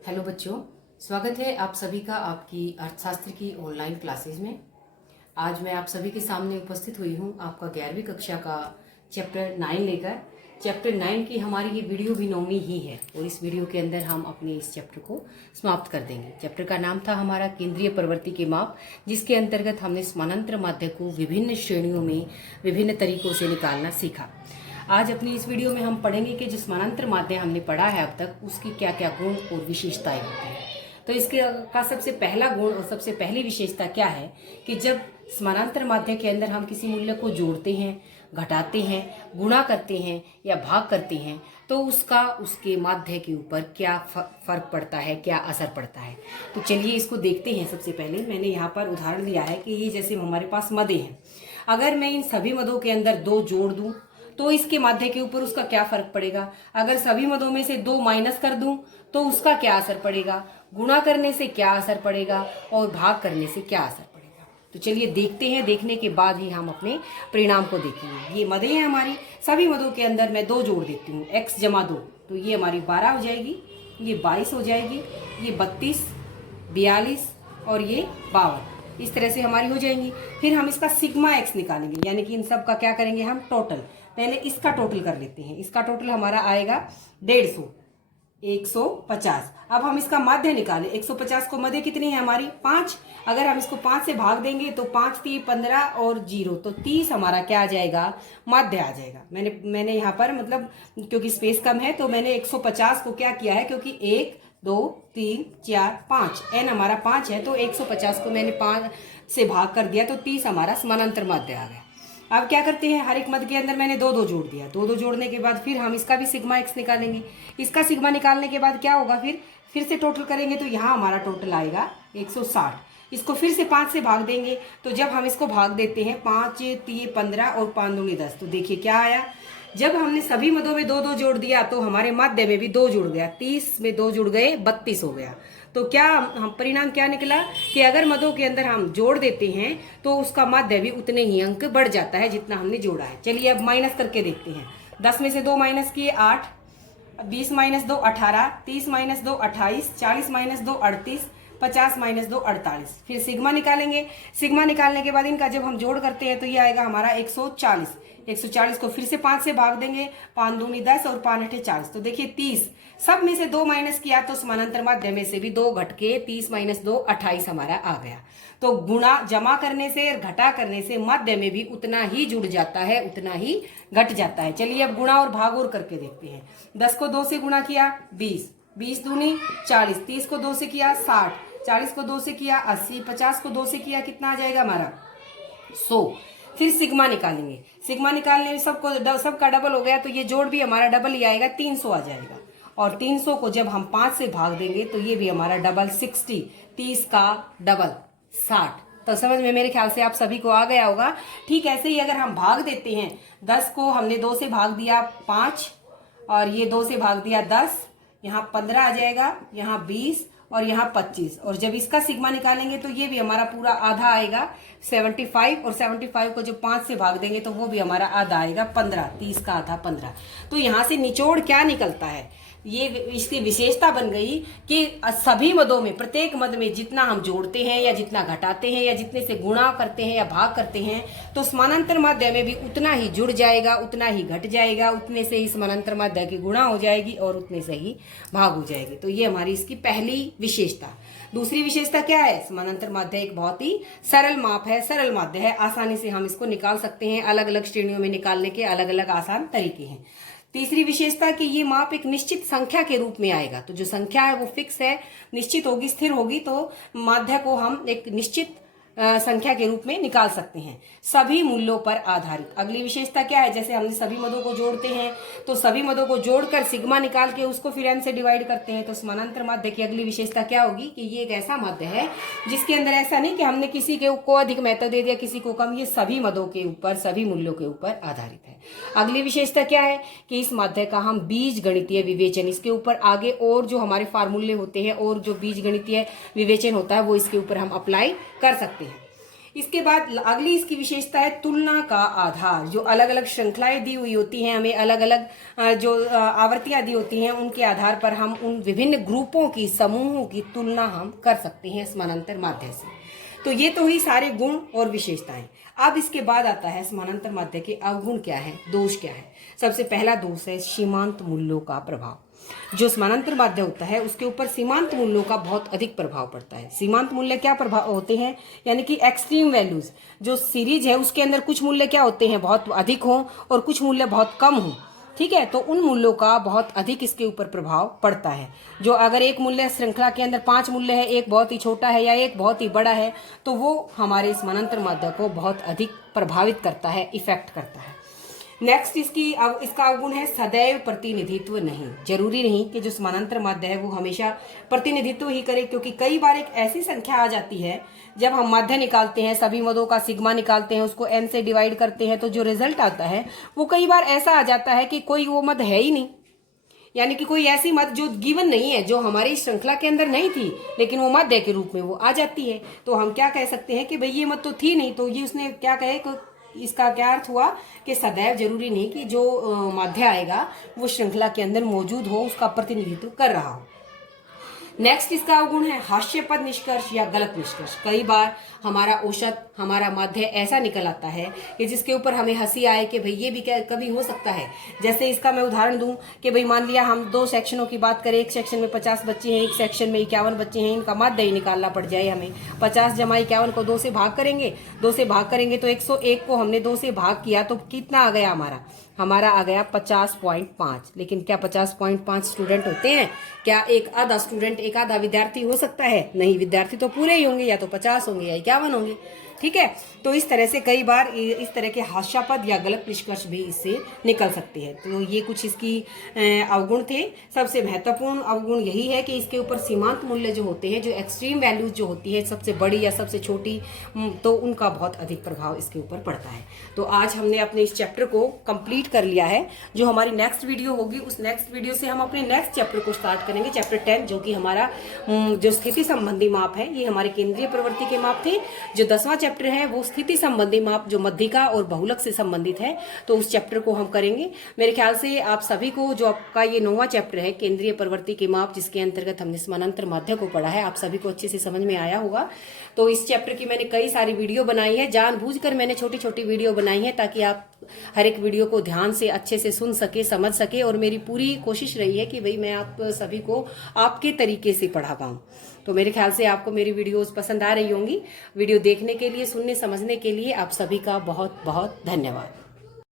Hello बच्चों, स्वागत है आप सभी का आपकी अर्थशास्त्र की ऑनलाइन क्लासेस में। आज मैं आप सभी के सामने उपस्थित हुई हूँ आपका 11वीं कक्षा का चैप्टर 9 लेकर। चैप्टर 9 की हमारी ये वीडियो भी 9वीं ही है और इस वीडियो के अंदर हम अपने इस चैप्टर को समाप्त कर देंगे। चैप्टर का नाम था हमारा केंद्रीय प्रवृत्ति के माप, जिसके अंतर्गत हमने समानांतर माध्य को विभिन्न श्रेणियों में विभिन्न तरीकों से निकालना सीखा। आज अपनी इस वीडियो में हम पढ़ेंगे कि जो समानांतर माध्य हमने पढ़ा है अब तक, उसकी क्या क्या गुण और विशेषताएं होती हैं। तो इसके का सबसे पहला गुण और सबसे पहली विशेषता क्या है कि जब समानांतर माध्य के अंदर हम किसी मूल्य को जोड़ते हैं, घटाते हैं, गुणा करते हैं या भाग करते हैं, तो उसका उसके माध्य के ऊपर क्या फर्क पड़ता है, क्या असर पड़ता है। तो चलिए इसको देखते हैं। सबसे पहले मैंने यहाँ पर उदाहरण दिया है कि ये जैसे हमारे पास मदे हैं, अगर मैं इन सभी मदों के अंदर 2 जोड़ दूं तो इसके माध्य के ऊपर उसका क्या फर्क पड़ेगा। अगर सभी मदों में से 2 माइनस कर दूं तो उसका क्या असर पड़ेगा, गुणा करने से क्या असर पड़ेगा और भाग करने से क्या असर पड़ेगा। तो चलिए देखते हैं। देखने के बाद ही हम अपने परिणाम को देखेंगे। ये मदें हैं हमारी, सभी मदों के अंदर मैं 2 जोड़ देती हूँ, x जमा 2, तो ये हमारी 12 हो जाएगी, ये 22 हो जाएगी, ये 32, 42 और ये 52। इस तरह से हमारी हो जाएंगी। फिर हम इसका सिग्मा एक्स निकालेंगे, यानी कि इन सब का क्या करेंगे हम टोटल। पहले इसका टोटल कर लेते हैं। इसका टोटल हमारा आएगा 150, 150। अब हम इसका माध्य निकालें। 150 को मध्य कितनी है हमारी 5। अगर हम इसको 5 से भाग देंगे तो 5 3 15 और 0 तो 30 हमारा क्या आ जाएगा, माध्य आ जाएगा। मैंने यहाँ पर मतलब क्योंकि स्पेस कम है तो मैंने 150 को क्या किया है, क्योंकि 1 2 3 4 5 n हमारा 5 है तो 150 को मैंने 5 से भाग कर दिया तो 30 हमारा समानांतर माध्य आ गया। अब क्या करते हैं, हर एक मध्य के अंदर मैंने 2 2 जोड़ दिया। 2 2 जोड़ने के बाद फिर हम इसका भी सिग्मा एक्स निकालेंगे। इसका सिग्मा निकालने के बाद क्या होगा, फिर से टोटल करेंगे तो यहाँ हमारा टोटल आएगा 160। इसको फिर से 5 से भाग देंगे तो जब हम इसको भाग देते हैं 5 3 15 और 5 दूनी 10, तो देखिए क्या आया। जब हमने सभी मदों में 2 2 जोड़ दिया तो हमारे माध्य में भी 2 जुड़ गया, 30 में 2 जुड़ गए 32 हो गया। तो क्या हम परिणाम क्या निकला कि अगर मदों के अंदर हम जोड़ देते हैं तो उसका माध्य भी उतने ही अंक बढ़ जाता है जितना हमने जोड़ा है। चलिए अब माइनस करके देखते हैं। 10 में से 2 माइनस किए 8, 20 माइनस 2 18, 30 माइनस 2 28, 40 माइनस 2 38, 50 माइनस 2 48। फिर सिग्मा निकालेंगे। सिग्मा निकालने के बाद इनका जब हम जोड़ करते हैं तो ये आएगा हमारा 140। 140 को फिर से 5 से भाग देंगे, 5 दूनी 10 और 5 अठे 40, तो देखिए 30। सब में से 2 माइनस किया तो समानांतर माध्य में से भी 2 घट के 30 माइनस 2 28 हमारा आ गया। तो गुणा जमा करने से और घटा करने से माध्य में भी उतना ही जुड़ जाता है, उतना ही घट जाता है। चलिए अब गुणा और भाग और करके देखते हैं। 10 को 2 से गुणा किया 20, 20 दूनी 40, 30 को 2 से किया 60, 40 को 2 से किया 80, 50 को 2 से किया कितना आ जाएगा हमारा 100। फिर सिग्मा निकालेंगे। सिग्मा निकालने में सबका डबल हो गया तो ये जोड़ भी हमारा डबल ही आएगा, 300 आ जाएगा। और 300 को जब हम 5 से भाग देंगे तो ये भी हमारा डबल 60, 30 का डबल 60। तो समझ में मेरे ख्याल से आप सभी को आ गया होगा। ठीक ऐसे ही अगर हम भाग देते हैं, 10 को हमने 2 से भाग दिया 5 और ये 2 से भाग दिया 10, यहाँ 15 आ जाएगा, यहाँ 20 और यहाँ 25। और जब इसका सिग्मा निकालेंगे तो ये भी हमारा पूरा आधा आएगा 75, और 75 को जब 5 से भाग देंगे तो वो भी हमारा आधा आएगा 15, 30 का आधा 15। तो यहाँ से निचोड़ क्या निकलता है, ये इसकी विशेषता बन गई कि सभी मदों में प्रत्येक मद में जितना हम जोड़ते हैं या जितना घटाते हैं या जितने से गुणा करते हैं या भाग करते हैं तो समानांतर माध्य में भी उतना ही जुड़ जाएगा, उतना ही घट जाएगा, उतने से ही समानांतर माध्य की गुणा हो जाएगी और उतने से ही भाग हो जाएगी। तो ये हमारी इसकी पहली विशेषता। दूसरी विशेषता क्या है, समानांतर माध्य एक बहुत ही सरल माप है, सरल माध्य है, आसानी से हम इसको निकाल सकते हैं। अलग अलग श्रेणियों में निकालने के अलग अलग आसान तरीके हैं। तीसरी विशेषता कि ये माप एक निश्चित संख्या के रूप में आएगा। तो जो संख्या है वो फिक्स है, निश्चित होगी, स्थिर होगी, तो माध्य को हम एक निश्चित संख्या के रूप में निकाल सकते हैं, सभी मूल्यों पर आधारित। अगली विशेषता क्या है, जैसे हमने सभी मदों को जोड़ते हैं तो सभी मदों को जोड़कर सिग्मा निकाल के उसको फिर n से डिवाइड करते हैं। तो समानांतर माध्य की अगली विशेषता क्या होगी कि ये एक ऐसा माध्य है जिसके अंदर ऐसा नहीं कि हमने किसी को अधिक महत्व दे दिया, किसी को कम, ये सभी मदों के ऊपर, सभी मूल्यों के ऊपर आधारित है। अगली विशेषता क्या है कि इस माध्य का हम बीज गणितीय विवेचन, इसके ऊपर आगे और जो हमारे फार्मूले होते हैं और जो बीज गणितीय विवेचन होता है वो इसके ऊपर हम अप्लाई कर सकते हैं। इसके बाद अगली इसकी विशेषता है तुलना का आधार। जो अलग अलग श्रृंखलाएं दी हुई होती हैं हमें, अलग अलग जो आवृत्तियां दी होती हैं, उनके आधार पर हम उन विभिन्न ग्रुपों की, समूहों की तुलना हम कर सकते हैं समानांतर माध्य से। तो ये तो ही सारे गुण और विशेषताएं। अब इसके बाद आता है समानांतर माध्य के अवगुण क्या है, दोष क्या है। सबसे पहला दोष है सीमांत मूल्यों का प्रभाव। जो समानांतर माध्य होता है उसके ऊपर सीमांत मूल्यों का बहुत अधिक प्रभाव पड़ता है। सीमांत मूल्य क्या प्रभाव होते हैं, यानी कि एक्सट्रीम वैल्यूज। जो सीरीज है उसके अंदर कुछ मूल्य क्या होते हैं, बहुत अधिक हो और कुछ मूल्य बहुत कम हो, ठीक है। तो उन मूल्यों का बहुत अधिक इसके ऊपर प्रभाव पड़ता है। जो अगर एक मूल्य श्रृंखला के अंदर 5 मूल्य है, एक बहुत ही छोटा है या एक बहुत ही बड़ा है, तो वो हमारे समानांतर माध्य को बहुत अधिक प्रभावित करता है, इफेक्ट करता है। नेक्स्ट इसका अवगुण है सदैव प्रतिनिधित्व नहीं। जरूरी नहीं कि जो समानांतर माध्य है वो हमेशा प्रतिनिधित्व ही करे, क्योंकि कई बार एक ऐसी संख्या आ जाती है जब हम माध्य निकालते हैं, सभी मदों का सिग्मा निकालते हैं, उसको n से डिवाइड करते हैं, तो जो रिजल्ट आता है वो कई बार ऐसा आ जाता है कि कोई वो मद है ही नहीं, यानी कि कोई ऐसी मद जो गिवन नहीं है, जो हमारी श्रृंखला के अंदर नहीं थी, लेकिन वो माध्य के रूप में वो आ जाती है। तो हम क्या कह सकते हैं कि भाई ये मद तो थी नहीं, तो ये उसने क्या कहे, इसका क्या अर्थ हुआ कि सदैव जरूरी नहीं कि जो माध्य आएगा वो श्रृंखला के अंदर मौजूद हो, उसका प्रतिनिधित्व कर रहा हो। नेक्स्ट इसका अवगुण है हास्यपद निष्कर्ष या गलत निष्कर्ष। कई बार हमारा औसत, हमारा माध्य ऐसा निकल आता है कि जिसके ऊपर हमें हंसी आए कि भाई ये भी क्या कभी हो सकता है। जैसे इसका मैं उदाहरण दूं कि भाई मान लिया हम 2 सेक्शनों की बात करें, एक सेक्शन में 50 बच्चे हैं, एक सेक्शन में 51 बच्चे हैं, इनका माध्य ही निकालना पड़ जाए हमें। 50 जमा 51 को 2 से भाग करेंगे, 2 से भाग करेंगे तो 101 को हमने 2 से भाग किया तो कितना आ गया हमारा आ गया 50.5। लेकिन क्या 50.5 स्टूडेंट होते हैं? क्या एक आधा स्टूडेंट, एक आधा विद्यार्थी हो सकता है? नहीं, विद्यार्थी तो पूरे ही होंगे, या तो 50 होंगे या 51 होंगे, ठीक है। तो इस तरह से कई बार इस तरह के हास्यास्पद या गलत निष्कर्ष भी इससे निकल सकते हैं। तो ये कुछ इसकी अवगुण थे। सबसे महत्वपूर्ण अवगुण यही है कि इसके ऊपर सीमांत मूल्य जो होते हैं, जो एक्सट्रीम वैल्यूज जो होती है, सबसे बड़ी या सबसे छोटी, तो उनका बहुत अधिक प्रभाव इसके ऊपर पड़ता है। तो आज हमने अपने इस चैप्टर को कंप्लीट कर लिया है। जो हमारी नेक्स्ट वीडियो होगी, उस नेक्स्ट वीडियो से हम अपने नेक्स्ट चैप्टर को स्टार्ट करेंगे, चैप्टर 10, जो कि हमारा जो स्थिति संबंधी माप है। ये हमारे केंद्रीय प्रवृत्ति के माप थे। जो 10वां चैप्टर है वो स्थिति संबंधी माप, जो मध्यिका और बहुलक से संबंधित है, तो उस चैप्टर को हम करेंगे। मेरे ख्याल से आप सभी को जो आपका ये 9वां चैप्टर है केंद्रीय प्रवृत्ति के माप, जिसके अंतर्गत हमने समानांतर माध्य को पढ़ा है, आप सभी को अच्छे से समझ में आया होगा। तो इस चैप्टर की मैंने कई सारी वीडियो बनाई है, जानबूझकर मैंने छोटी छोटी वीडियो बनाई है ताकि आप हर एक वीडियो को ध्यान से अच्छे से सुन सके, समझ सके। और मेरी पूरी कोशिश रही है कि भाई मैं आप सभी को आपके तरीके से पढ़ा पाऊं। तो मेरे ख्याल से आपको मेरी वीडियोस पसंद आ रही होंगी। वीडियो देखने के लिए, सुनने समझने के लिए आप सभी का बहुत बहुत धन्यवाद।